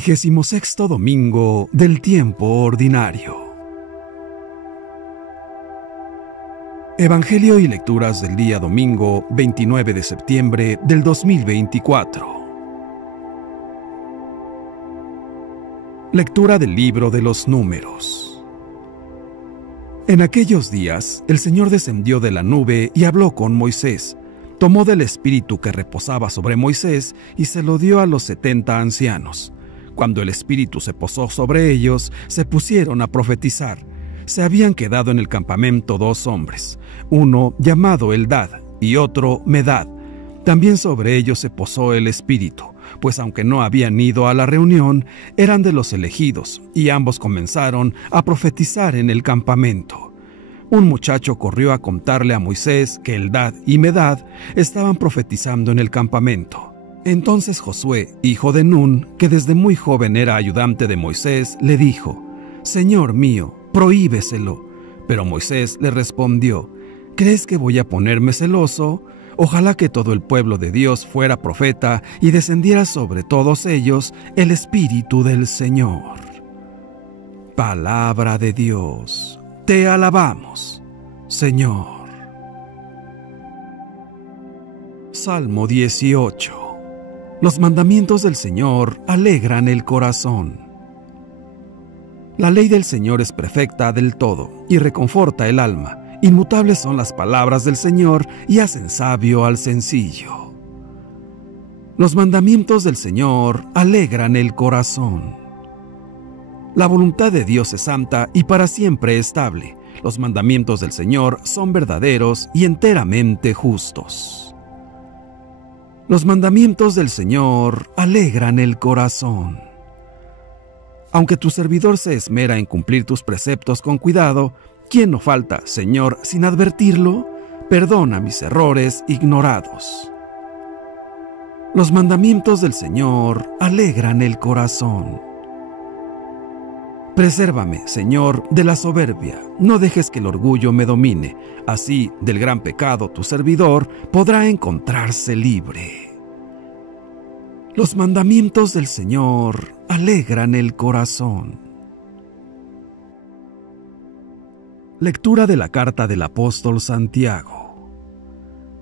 26º domingo del tiempo ordinario. Evangelio y lecturas del día domingo 29 de septiembre del 2024. Lectura del libro de los Números. En aquellos días, el Señor descendió de la nube y habló con Moisés. Tomó del espíritu que reposaba sobre Moisés y se lo dio a los 70 ancianos. Cuando el espíritu se posó sobre ellos, se pusieron a profetizar. Se habían quedado en el campamento 2 hombres, uno llamado Eldad y otro Medad. También sobre ellos se posó el espíritu, pues aunque no habían ido a la reunión, eran de los elegidos, y ambos comenzaron a profetizar en el campamento. Un muchacho corrió a contarle a Moisés que Eldad y Medad estaban profetizando en el campamento. Entonces Josué, hijo de Nun, que desde muy joven era ayudante de Moisés, le dijo: «Señor mío, prohíbeselo». Pero Moisés le respondió: «¿Crees que voy a ponerme celoso? Ojalá que todo el pueblo de Dios fuera profeta y descendiera sobre todos ellos el Espíritu del Señor». Palabra de Dios. Te alabamos, Señor. Salmo 18. Los mandamientos del Señor alegran el corazón. La ley del Señor es perfecta del todo y reconforta el alma. Inmutables son las palabras del Señor y hacen sabio al sencillo. Los mandamientos del Señor alegran el corazón. La voluntad de Dios es santa y para siempre estable. Los mandamientos del Señor son verdaderos y enteramente justos. Los mandamientos del Señor alegran el corazón. Aunque tu servidor se esmera en cumplir tus preceptos con cuidado, ¿quién no falta, Señor, sin advertirlo? Perdona mis errores ignorados. Los mandamientos del Señor alegran el corazón. Presérvame, Señor, de la soberbia. No dejes que el orgullo me domine. Así, del gran pecado, tu servidor podrá encontrarse libre. Los mandamientos del Señor alegran el corazón. Lectura de la carta del apóstol Santiago.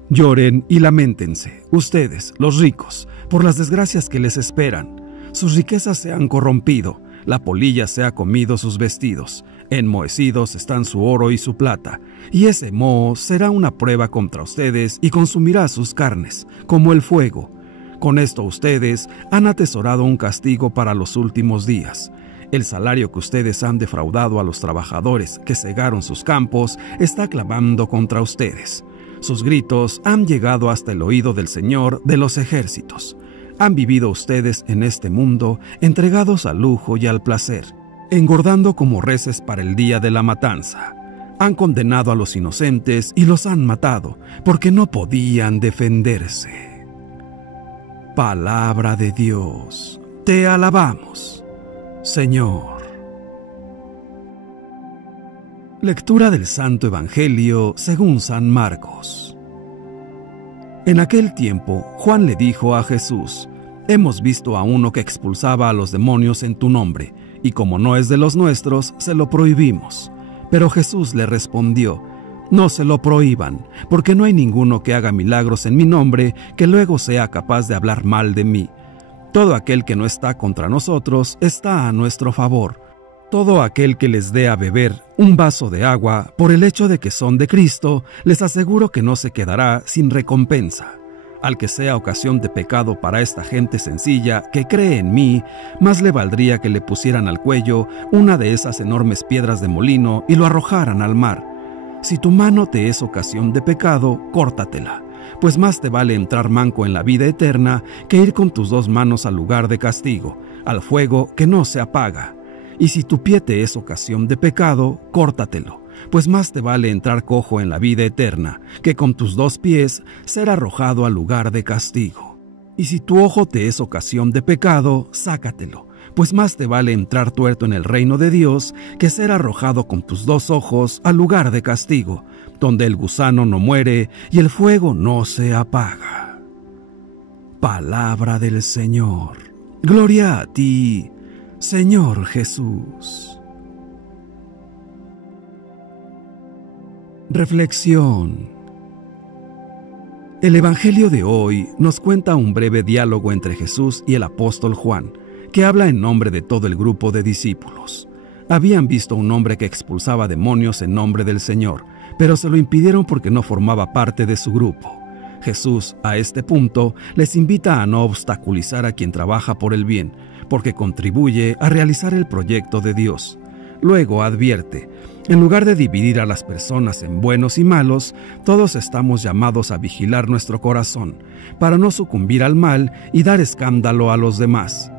Lloren y lamentense, ustedes, los ricos, por las desgracias que les esperan. Sus riquezas se han corrompido. La polilla se ha comido sus vestidos, enmohecidos están su oro y su plata, y ese moho será una prueba contra ustedes y consumirá sus carnes, como el fuego. Con esto ustedes han atesorado un castigo para los últimos días. El salario que ustedes han defraudado a los trabajadores que segaron sus campos está clamando contra ustedes. Sus gritos han llegado hasta el oído del Señor de los ejércitos. Han vivido ustedes en este mundo entregados al lujo y al placer, engordando como reses para el día de la matanza. Han condenado a los inocentes y los han matado, porque no podían defenderse. Palabra de Dios. Te alabamos, Señor. Lectura del Santo Evangelio según San Marcos. En aquel tiempo, Juan le dijo a Jesús: «Hemos visto a uno que expulsaba a los demonios en tu nombre, y como no es de los nuestros, se lo prohibimos». Pero Jesús le respondió: «No se lo prohíban, porque no hay ninguno que haga milagros en mi nombre que luego sea capaz de hablar mal de mí. Todo aquel que no está contra nosotros está a nuestro favor. Todo aquel que les dé a beber un vaso de agua, por el hecho de que son de Cristo, les aseguro que no se quedará sin recompensa. Al que sea ocasión de pecado para esta gente sencilla que cree en mí, más le valdría que le pusieran al cuello una de esas enormes piedras de molino y lo arrojaran al mar. Si tu mano te es ocasión de pecado, córtatela, pues más te vale entrar manco en la vida eterna que ir con tus 2 manos al lugar de castigo, al fuego que no se apaga. Y si tu pie te es ocasión de pecado, córtatelo, pues más te vale entrar cojo en la vida eterna que con tus 2 pies ser arrojado al lugar de castigo. Y si tu ojo te es ocasión de pecado, sácatelo, pues más te vale entrar tuerto en el reino de Dios que ser arrojado con tus 2 ojos al lugar de castigo, donde el gusano no muere y el fuego no se apaga. Palabra del Señor. Gloria a ti, Señor Jesús. Reflexión. El Evangelio de hoy nos cuenta un breve diálogo entre Jesús y el apóstol Juan, que habla en nombre de todo el grupo de discípulos. Habían visto un hombre que expulsaba demonios en nombre del Señor, pero se lo impidieron porque no formaba parte de su grupo. Jesús, a este punto, les invita a no obstaculizar a quien trabaja por el bien, porque contribuye a realizar el proyecto de Dios. Luego advierte, en lugar de dividir a las personas en buenos y malos, todos estamos llamados a vigilar nuestro corazón, para no sucumbir al mal y dar escándalo a los demás.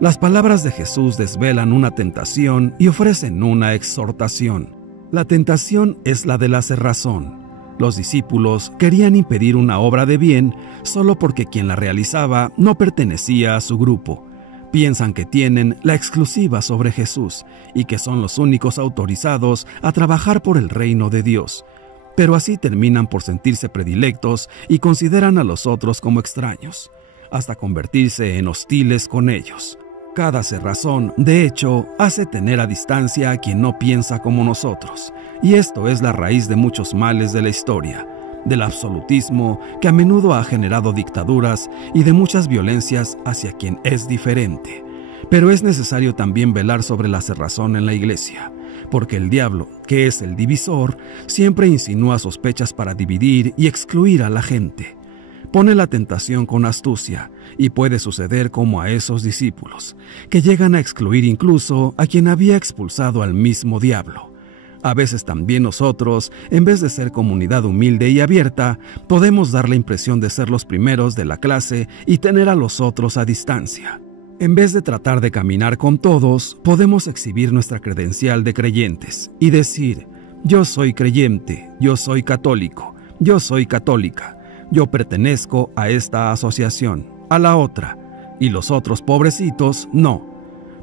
Las palabras de Jesús desvelan una tentación y ofrecen una exhortación. La tentación es la de la cerrazón. Los discípulos querían impedir una obra de bien solo porque quien la realizaba no pertenecía a su grupo. Piensan que tienen la exclusiva sobre Jesús y que son los únicos autorizados a trabajar por el reino de Dios. Pero así terminan por sentirse predilectos y consideran a los otros como extraños, hasta convertirse en hostiles con ellos. Cada cerrazón, de hecho, hace tener a distancia a quien no piensa como nosotros, y esto es la raíz de muchos males de la historia, del absolutismo que a menudo ha generado dictaduras y de muchas violencias hacia quien es diferente. Pero es necesario también velar sobre la cerrazón en la Iglesia, porque el diablo, que es el divisor, siempre insinúa sospechas para dividir y excluir a la gente. Pone la tentación con astucia, y puede suceder como a esos discípulos, que llegan a excluir incluso a quien había expulsado al mismo diablo. A veces también nosotros, en vez de ser comunidad humilde y abierta, podemos dar la impresión de ser los primeros de la clase y tener a los otros a distancia. En vez de tratar de caminar con todos, podemos exhibir nuestra credencial de creyentes y decir, yo soy creyente, yo soy católico, yo soy católica, yo pertenezco a esta asociación, a la otra, y los otros pobrecitos no.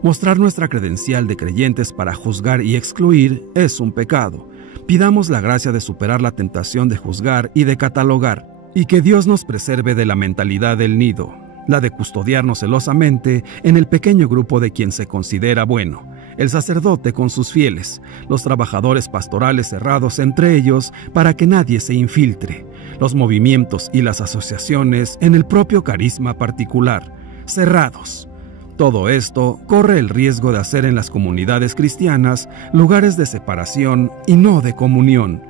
Mostrar nuestra credencial de creyentes para juzgar y excluir es un pecado. Pidamos la gracia de superar la tentación de juzgar y de catalogar, y que Dios nos preserve de la mentalidad del nido, la de custodiarnos celosamente en el pequeño grupo de quien se considera bueno, el sacerdote con sus fieles, los trabajadores pastorales cerrados entre ellos para que nadie se infiltre, los movimientos y las asociaciones en el propio carisma particular, cerrados. Todo esto corre el riesgo de hacer en las comunidades cristianas lugares de separación y no de comunión.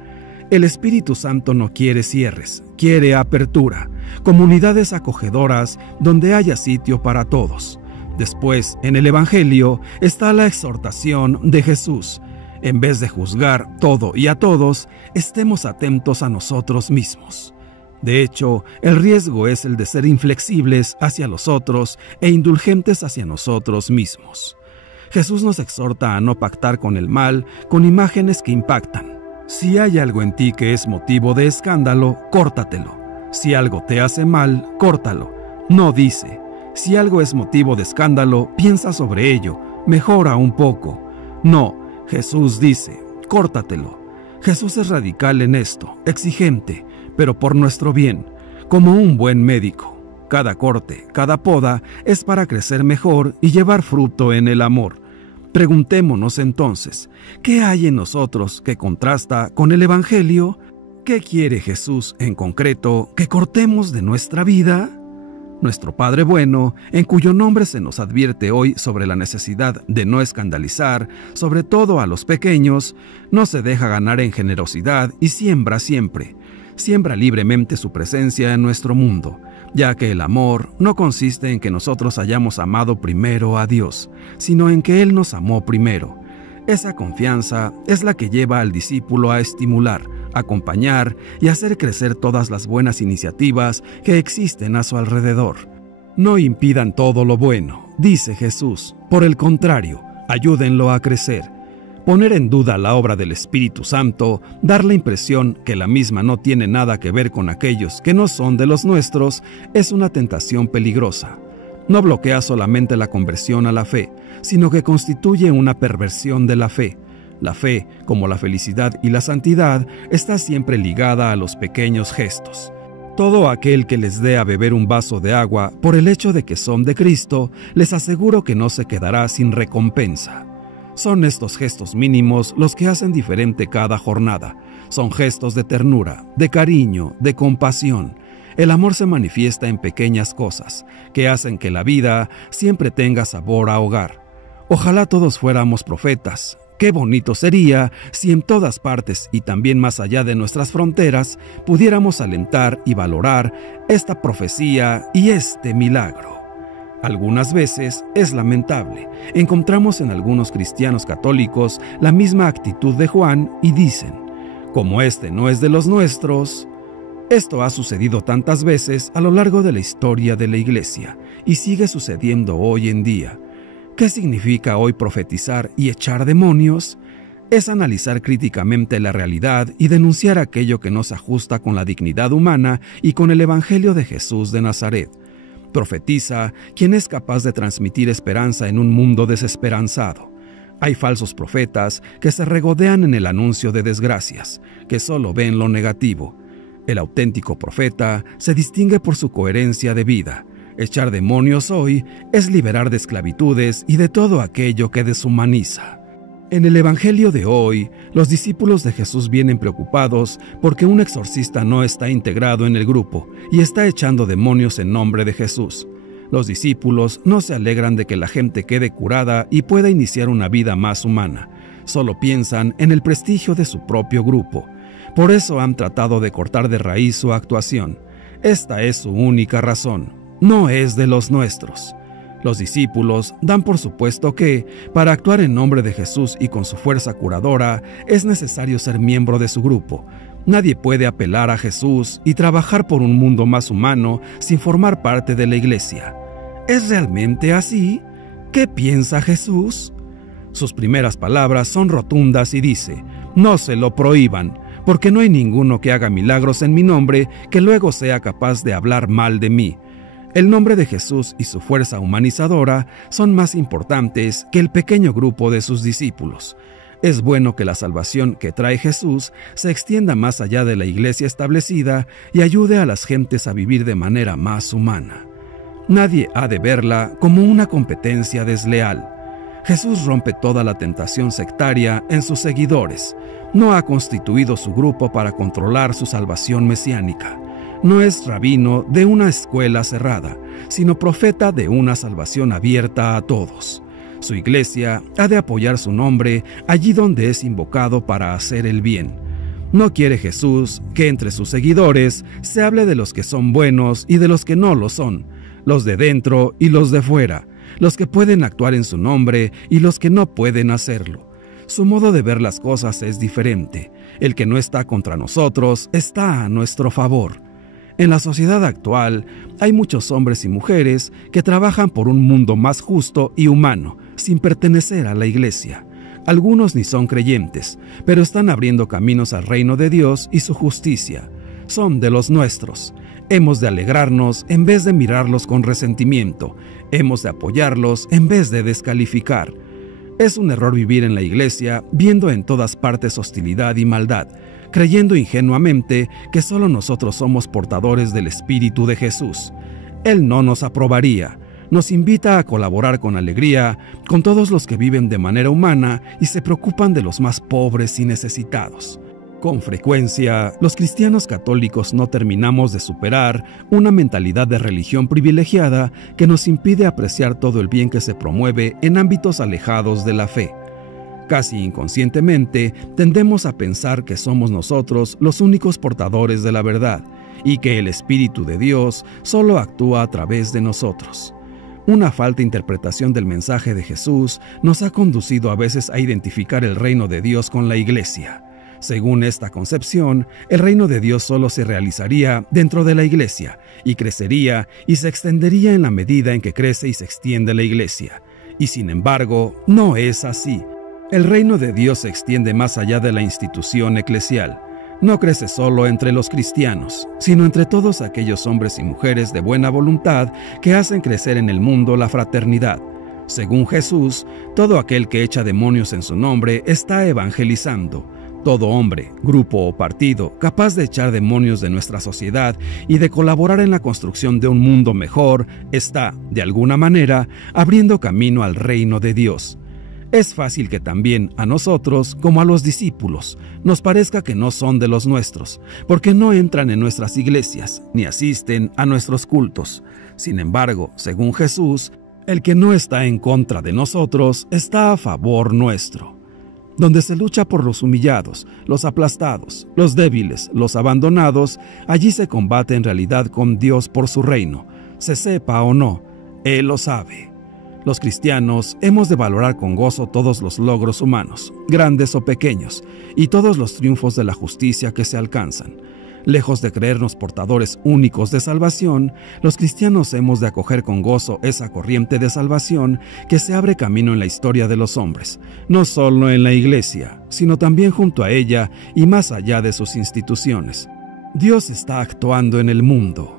El Espíritu Santo no quiere cierres, quiere apertura, comunidades acogedoras donde haya sitio para todos. Después, en el Evangelio, está la exhortación de Jesús. En vez de juzgar todo y a todos, estemos atentos a nosotros mismos. De hecho, el riesgo es el de ser inflexibles hacia los otros e indulgentes hacia nosotros mismos. Jesús nos exhorta a no pactar con el mal con imágenes que impactan. Si hay algo en ti que es motivo de escándalo, córtatelo. Si algo te hace mal, córtalo. No dice, si algo es motivo de escándalo, piensa sobre ello, mejora un poco. No, Jesús dice, córtatelo. Jesús es radical en esto, exigente, pero por nuestro bien, como un buen médico. Cada corte, cada poda es para crecer mejor y llevar fruto en el amor. Preguntémonos entonces, ¿qué hay en nosotros que contrasta con el Evangelio? ¿Qué quiere Jesús en concreto que cortemos de nuestra vida? Nuestro Padre bueno, en cuyo nombre se nos advierte hoy sobre la necesidad de no escandalizar, sobre todo a los pequeños, no se deja ganar en generosidad y siembra siempre. Siembra libremente su presencia en nuestro mundo, ya que el amor no consiste en que nosotros hayamos amado primero a Dios, sino en que Él nos amó primero. Esa confianza es la que lleva al discípulo a estimular, acompañar y hacer crecer todas las buenas iniciativas que existen a su alrededor. No impidan todo lo bueno, dice Jesús, por el contrario, ayúdenlo a crecer. Poner en duda la obra del Espíritu Santo, dar la impresión que la misma no tiene nada que ver con aquellos que no son de los nuestros, es una tentación peligrosa. No bloquea solamente la conversión a la fe, sino que constituye una perversión de la fe. La fe, como la felicidad y la santidad, está siempre ligada a los pequeños gestos. Todo aquel que les dé a beber un vaso de agua por el hecho de que son de Cristo, les aseguro que no se quedará sin recompensa. Son estos gestos mínimos los que hacen diferente cada jornada. Son gestos de ternura, de cariño, de compasión. El amor se manifiesta en pequeñas cosas, que hacen que la vida siempre tenga sabor a hogar. Ojalá todos fuéramos profetas. Qué bonito sería si en todas partes y también más allá de nuestras fronteras pudiéramos alentar y valorar esta profecía y este milagro. Algunas veces es lamentable. Encontramos en algunos cristianos católicos la misma actitud de Juan y dicen, como este no es de los nuestros. Esto ha sucedido tantas veces a lo largo de la historia de la Iglesia y sigue sucediendo hoy en día. ¿Qué significa hoy profetizar y echar demonios? Es analizar críticamente la realidad y denunciar aquello que no se ajusta con la dignidad humana y con el Evangelio de Jesús de Nazaret. Profetiza quien es capaz de transmitir esperanza en un mundo desesperanzado. Hay falsos profetas que se regodean en el anuncio de desgracias, que solo ven lo negativo. El auténtico profeta se distingue por su coherencia de vida. Echar demonios hoy es liberar de esclavitudes y de todo aquello que deshumaniza. En el Evangelio de hoy, los discípulos de Jesús vienen preocupados porque un exorcista no está integrado en el grupo y está echando demonios en nombre de Jesús. Los discípulos no se alegran de que la gente quede curada y pueda iniciar una vida más humana. Solo piensan en el prestigio de su propio grupo. Por eso han tratado de cortar de raíz su actuación. Esta es su única razón. No es de los nuestros. Los discípulos dan por supuesto que, para actuar en nombre de Jesús y con su fuerza curadora, es necesario ser miembro de su grupo. Nadie puede apelar a Jesús y trabajar por un mundo más humano sin formar parte de la Iglesia. ¿Es realmente así? ¿Qué piensa Jesús? Sus primeras palabras son rotundas y dice, no se lo prohíban, porque no hay ninguno que haga milagros en mi nombre que luego sea capaz de hablar mal de mí. El nombre de Jesús y su fuerza humanizadora son más importantes que el pequeño grupo de sus discípulos. Es bueno que la salvación que trae Jesús se extienda más allá de la iglesia establecida y ayude a las gentes a vivir de manera más humana. Nadie ha de verla como una competencia desleal. Jesús rompe toda la tentación sectaria en sus seguidores. No ha constituido su grupo para controlar su salvación mesiánica. No es rabino de una escuela cerrada, sino profeta de una salvación abierta a todos. Su iglesia ha de apoyar su nombre allí donde es invocado para hacer el bien. No quiere Jesús que entre sus seguidores se hable de los que son buenos y de los que no lo son, los de dentro y los de fuera, los que pueden actuar en su nombre y los que no pueden hacerlo. Su modo de ver las cosas es diferente. El que no está contra nosotros está a nuestro favor. En la sociedad actual hay muchos hombres y mujeres que trabajan por un mundo más justo y humano, sin pertenecer a la iglesia. Algunos ni son creyentes, pero están abriendo caminos al reino de Dios y su justicia. Son de los nuestros. Hemos de alegrarnos en vez de mirarlos con resentimiento. Hemos de apoyarlos en vez de descalificar. Es un error vivir en la iglesia viendo en todas partes hostilidad y maldad, creyendo ingenuamente que solo nosotros somos portadores del Espíritu de Jesús. Él no nos aprobaría. Nos invita a colaborar con alegría con todos los que viven de manera humana y se preocupan de los más pobres y necesitados. Con frecuencia, los cristianos católicos no terminamos de superar una mentalidad de religión privilegiada que nos impide apreciar todo el bien que se promueve en ámbitos alejados de la fe. Casi inconscientemente, tendemos a pensar que somos nosotros los únicos portadores de la verdad y que el Espíritu de Dios solo actúa a través de nosotros. Una falta interpretación del mensaje de Jesús nos ha conducido a veces a identificar el reino de Dios con la iglesia. Según esta concepción, el reino de Dios solo se realizaría dentro de la iglesia y crecería y se extendería en la medida en que crece y se extiende la iglesia. Y sin embargo, no es así. El reino de Dios se extiende más allá de la institución eclesial. No crece solo entre los cristianos, sino entre todos aquellos hombres y mujeres de buena voluntad que hacen crecer en el mundo la fraternidad. Según Jesús, todo aquel que echa demonios en su nombre está evangelizando. Todo hombre, grupo o partido capaz de echar demonios de nuestra sociedad y de colaborar en la construcción de un mundo mejor está, de alguna manera, abriendo camino al reino de Dios. Es fácil que también a nosotros, como a los discípulos, nos parezca que no son de los nuestros, porque no entran en nuestras iglesias, ni asisten a nuestros cultos. Sin embargo, según Jesús, el que no está en contra de nosotros está a favor nuestro. Donde se lucha por los humillados, los aplastados, los débiles, los abandonados, allí se combate en realidad con Dios por su reino. Se sepa o no, Él lo sabe. Los cristianos hemos de valorar con gozo todos los logros humanos, grandes o pequeños, y todos los triunfos de la justicia que se alcanzan. Lejos de creernos portadores únicos de salvación, los cristianos hemos de acoger con gozo esa corriente de salvación que se abre camino en la historia de los hombres, no solo en la iglesia, sino también junto a ella y más allá de sus instituciones. Dios está actuando en el mundo.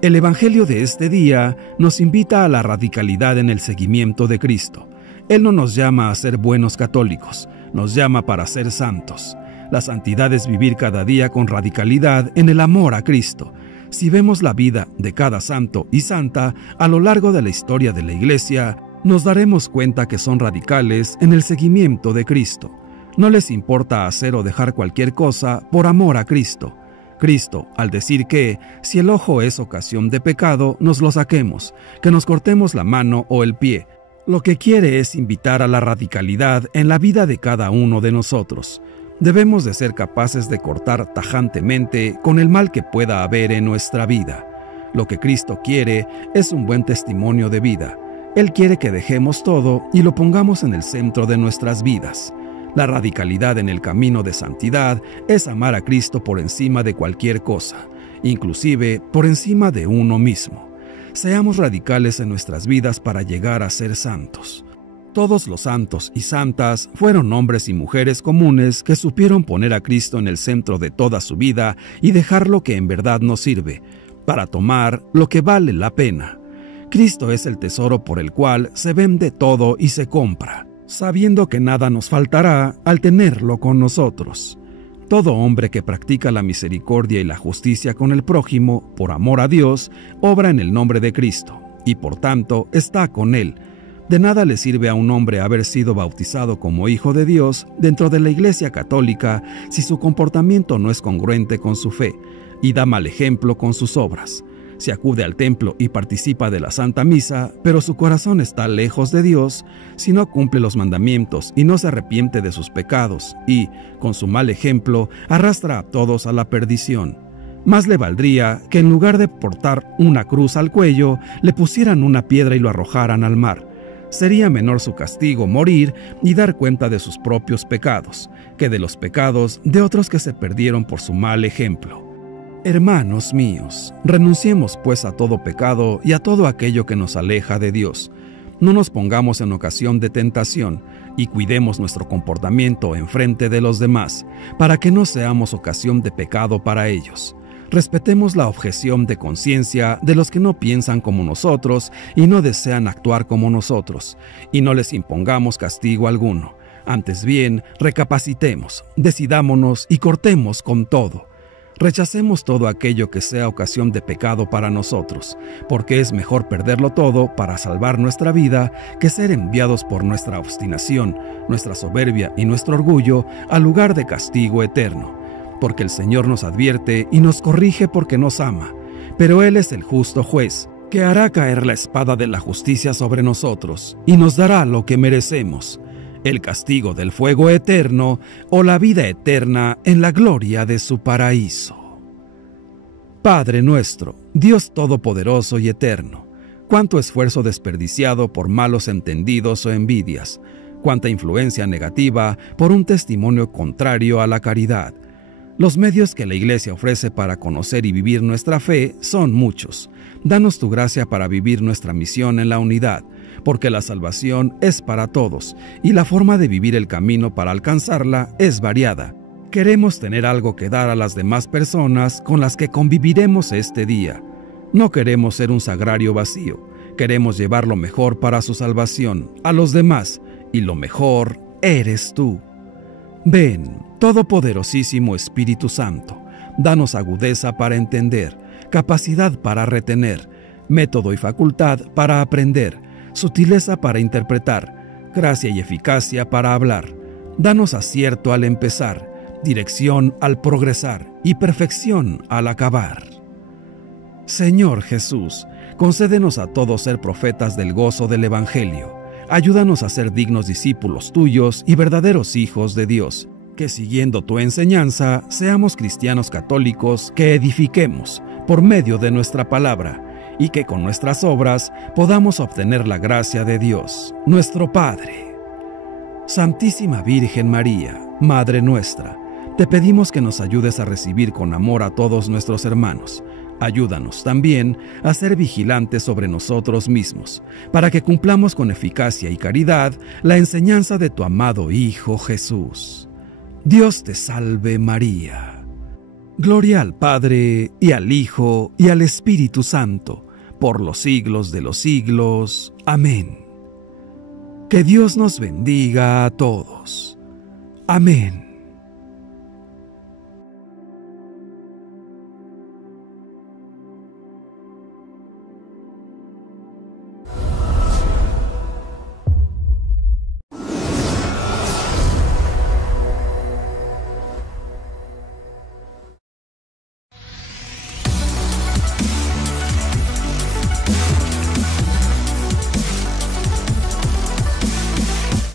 El Evangelio de este día nos invita a la radicalidad en el seguimiento de Cristo. Él no nos llama a ser buenos católicos, nos llama para ser santos. La santidad es vivir cada día con radicalidad en el amor a Cristo. Si vemos la vida de cada santo y santa a lo largo de la historia de la Iglesia, nos daremos cuenta que son radicales en el seguimiento de Cristo. No les importa hacer o dejar cualquier cosa por amor a Cristo. Cristo, al decir que, si el ojo es ocasión de pecado, nos lo saquemos, que nos cortemos la mano o el pie, lo que quiere es invitar a la radicalidad en la vida de cada uno de nosotros. Debemos de ser capaces de cortar tajantemente con el mal que pueda haber en nuestra vida. Lo que Cristo quiere es un buen testimonio de vida. Él quiere que dejemos todo y lo pongamos en el centro de nuestras vidas. La radicalidad en el camino de santidad es amar a Cristo por encima de cualquier cosa, inclusive por encima de uno mismo. Seamos radicales en nuestras vidas para llegar a ser santos. Todos los santos y santas fueron hombres y mujeres comunes que supieron poner a Cristo en el centro de toda su vida y dejar lo que en verdad nos sirve, para tomar lo que vale la pena. Cristo es el tesoro por el cual se vende todo y se compra, sabiendo que nada nos faltará al tenerlo con nosotros. Todo hombre que practica la misericordia y la justicia con el prójimo, por amor a Dios, obra en el nombre de Cristo, y por tanto está con Él. De nada le sirve a un hombre haber sido bautizado como hijo de Dios dentro de la Iglesia Católica si su comportamiento no es congruente con su fe y da mal ejemplo con sus obras. Si acude al templo y participa de la Santa Misa, pero su corazón está lejos de Dios, si no cumple los mandamientos y no se arrepiente de sus pecados y, con su mal ejemplo, arrastra a todos a la perdición. Más le valdría que en lugar de portar una cruz al cuello, le pusieran una piedra y lo arrojaran al mar. Sería menor su castigo morir y dar cuenta de sus propios pecados, que de los pecados de otros que se perdieron por su mal ejemplo. Hermanos míos, renunciemos pues a todo pecado y a todo aquello que nos aleja de Dios. No nos pongamos en ocasión de tentación y cuidemos nuestro comportamiento en frente de los demás, para que no seamos ocasión de pecado para ellos. Respetemos la objeción de conciencia de los que no piensan como nosotros y no desean actuar como nosotros, y no les impongamos castigo alguno. Antes bien, recapacitemos, decidámonos y cortemos con todo. Rechacemos todo aquello que sea ocasión de pecado para nosotros, porque es mejor perderlo todo para salvar nuestra vida que ser enviados por nuestra obstinación, nuestra soberbia y nuestro orgullo al lugar de castigo eterno. Porque el Señor nos advierte y nos corrige porque nos ama, pero Él es el justo juez, que hará caer la espada de la justicia sobre nosotros y nos dará lo que merecemos, el castigo del fuego eterno o la vida eterna en la gloria de su paraíso. Padre nuestro, Dios todopoderoso y eterno, cuánto esfuerzo desperdiciado por malos entendidos o envidias, cuánta influencia negativa por un testimonio contrario a la caridad. Los medios que la Iglesia ofrece para conocer y vivir nuestra fe son muchos. Danos tu gracia para vivir nuestra misión en la unidad, porque la salvación es para todos, y la forma de vivir el camino para alcanzarla es variada. Queremos tener algo que dar a las demás personas con las que conviviremos este día. No queremos ser un sagrario vacío, queremos llevar lo mejor para su salvación, a los demás, y lo mejor eres tú. Ven, Todopoderosísimo Espíritu Santo, danos agudeza para entender, capacidad para retener, método y facultad para aprender, sutileza para interpretar, gracia y eficacia para hablar. Danos acierto al empezar, dirección al progresar y perfección al acabar. Señor Jesús, concédenos a todos ser profetas del gozo del Evangelio. Ayúdanos a ser dignos discípulos tuyos y verdaderos hijos de Dios, que siguiendo tu enseñanza seamos cristianos católicos que edifiquemos por medio de nuestra palabra y que con nuestras obras podamos obtener la gracia de Dios, nuestro Padre. Santísima Virgen María, Madre nuestra, te pedimos que nos ayudes a recibir con amor a todos nuestros hermanos. Ayúdanos también a ser vigilantes sobre nosotros mismos, para que cumplamos con eficacia y caridad la enseñanza de tu amado Hijo Jesús. Dios te salve María. Gloria al Padre, y al Hijo, y al Espíritu Santo, por los siglos de los siglos. Amén. Que Dios nos bendiga a todos. Amén.